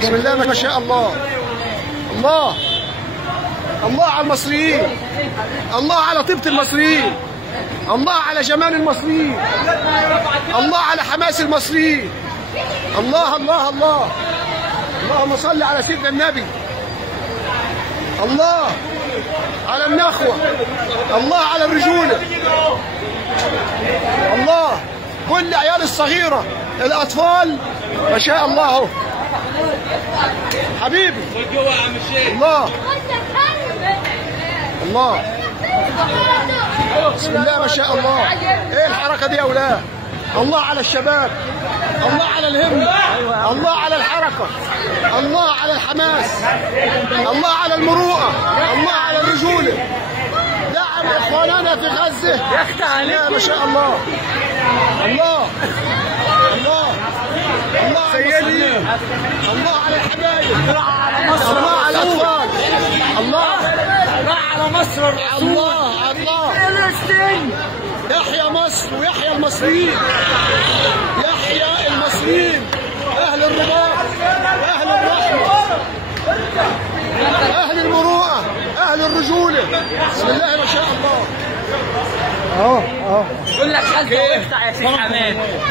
بسم الله ما شاء الله. الله الله على المصريين، الله على طيبة المصريين، الله على جمال المصريين، الله على حماس المصريين. الله الله الله. اللهم صل على سيدنا النبي. الله على النخوة، الله على الرجولة، الله كل عيال الصغيرة الأطفال ما شاء الله اهو. حبيبي الله الله. بسم الله ما شاء الله. ايه الحركة دي يا اولاد؟ الله على الشباب، الله على الهمة، الله على الحركة، الله على الحماس، الله على المروءة، الله على الرجولة. دعم اخواننا في غزة. يا ما شاء الله. الله الله الله سيدي. الله على الحبايب، الله على الاطفال، الله على مصر. الله الله. يحيى مصر ويحيى المصريين، يحيى المصريين، اهل الرباط واهل الرحمه، اهل المروءه، اهل الرجوله. بسم الله ما شاء الله. يقول لك حد افتح يا سيدي حماد.